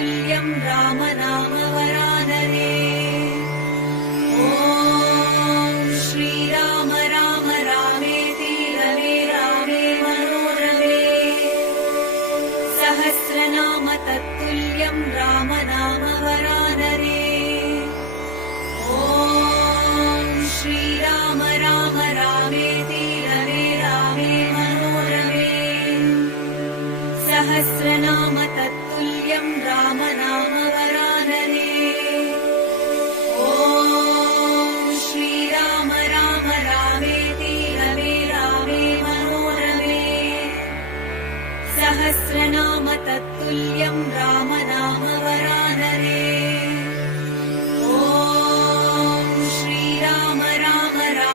तत्तुल्यं राम नाम वरानने। ॐ श्रीराम राम रामेति रमे रामे मनोरमे। सहस्रनाम तत्तुल्यं राम नाम वरानने। ॐ श्रीराम राम रामेति रमे रामे मनोरमे। सहस्रनाम तत्तुल्यं राम नाम वरानने। ॐ श्रीराम राम रामेति रमे रामे मनोरमे। सहस्रनाम तत्तुल्यं